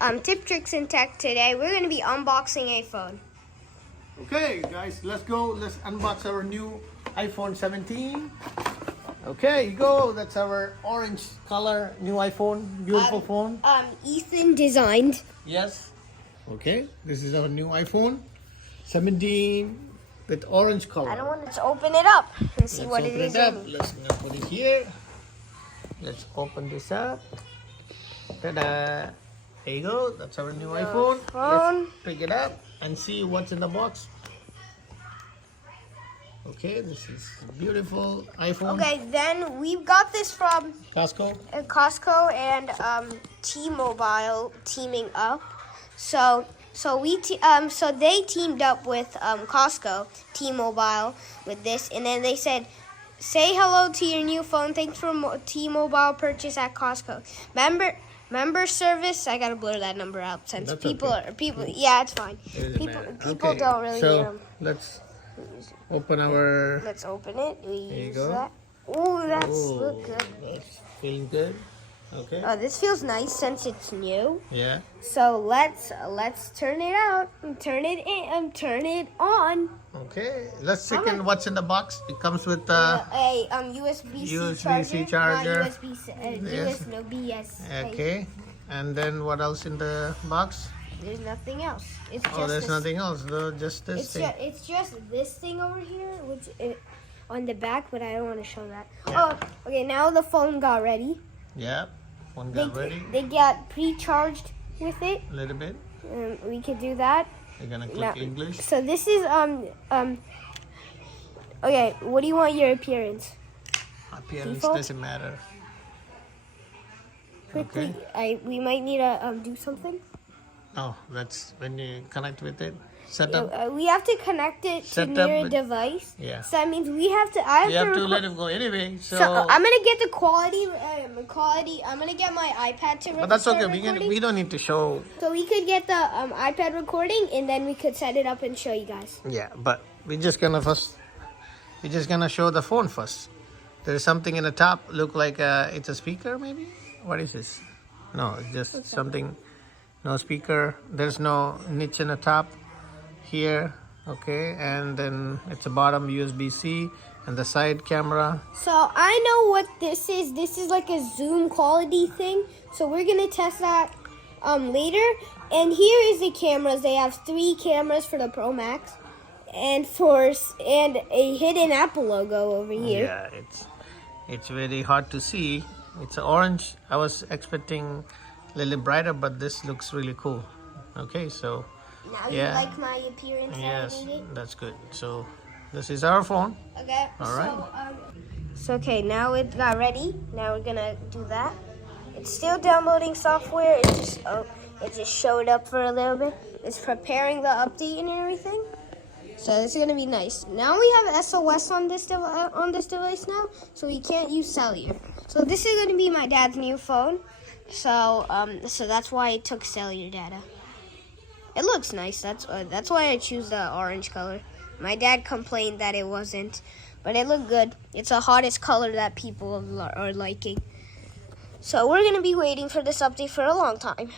Tip, Tricks, and Tech. Today we're going to be unboxing a phone. Okay guys, let's go. Let's unbox our new iPhone 17. Okay, you go. That's our orange color new iPhone. Beautiful phone. Ethan designed. Yes. Okay, this is our new iPhone 17 with orange color. I don't want to open it up and see what it is. Let's put it here. Let's open this up. Ta-da! There you go. That's our new iPhone. Let's pick it up and see what's in the box. Okay, this is a beautiful iPhone. Okay, then we got this from Costco. Costco and T-Mobile teaming up. So they teamed up with Costco, T-Mobile with this, and then they said, "Say hello to your new phone. Thanks for T-Mobile purchase at Costco. Member service." I gotta blur that number out since That's people okay. are people. Yeah, it's fine. People don't really hear them. Let's open our. Let's open it. There you Use go. that. Oh, that's look good. That's feeling good. Okay. Oh, this feels nice since it's new. Yeah. So let's turn it out and turn it in and turn it on. Okay. Let's check in what's in the box. It comes with A USB-C charger. Yes. BS. Okay. And then what else in the box? There's nothing else. It's just There's nothing else. Though, just this thing. It's just this thing over here, on the back, but I don't want to show that. Yeah. Oh, okay. Now the phone got ready. Yeah. One got ready. They got pre-charged with it. A little bit. We could do that. You're gonna click English. So this is Okay, what do you want your appearance? Appearance Default? doesn't matter. Quickly, Okay. we might need to do something. Oh, that's when you connect with it. Set up. We have to connect it to near a device. Yeah. So that means we have to. You have to let it go anyway. So I'm gonna get the quality. I'm gonna get my iPad to. But that's okay. Recording. We don't need to show. So we could get the iPad recording, and then we could set it up and show you guys. Yeah, but we're just gonna show the phone first. There's something in the top. Look like it's a speaker, maybe. What is this? No, it's just something. No speaker. There's no niche in the top here. Okay, and then it's a bottom USB-C and the side camera. So I know what this is. This is like a zoom quality thing. So we're gonna test that later. And here is the cameras. They have 3 cameras for the Pro Max, and a hidden Apple logo over here. Yeah, it's very hard to see. It's orange. I was expecting a little brighter, but this looks really cool. Okay, so now you like my appearance? Yes, that's good. So this is our phone. Okay. All right. So okay, now it got ready. Now we're gonna do that. It's still downloading software. It just showed up for a little bit. It's preparing the update and everything. So this is gonna be nice. Now we have SOS on this device now, so we can't use cellular. So this is gonna be my dad's new phone. So that's why it took cellular data. It looks nice. That's why I choose the orange color. My dad complained that it wasn't, but it looked good. It's the hottest color that people are liking. So we're gonna be waiting for this update for a long time.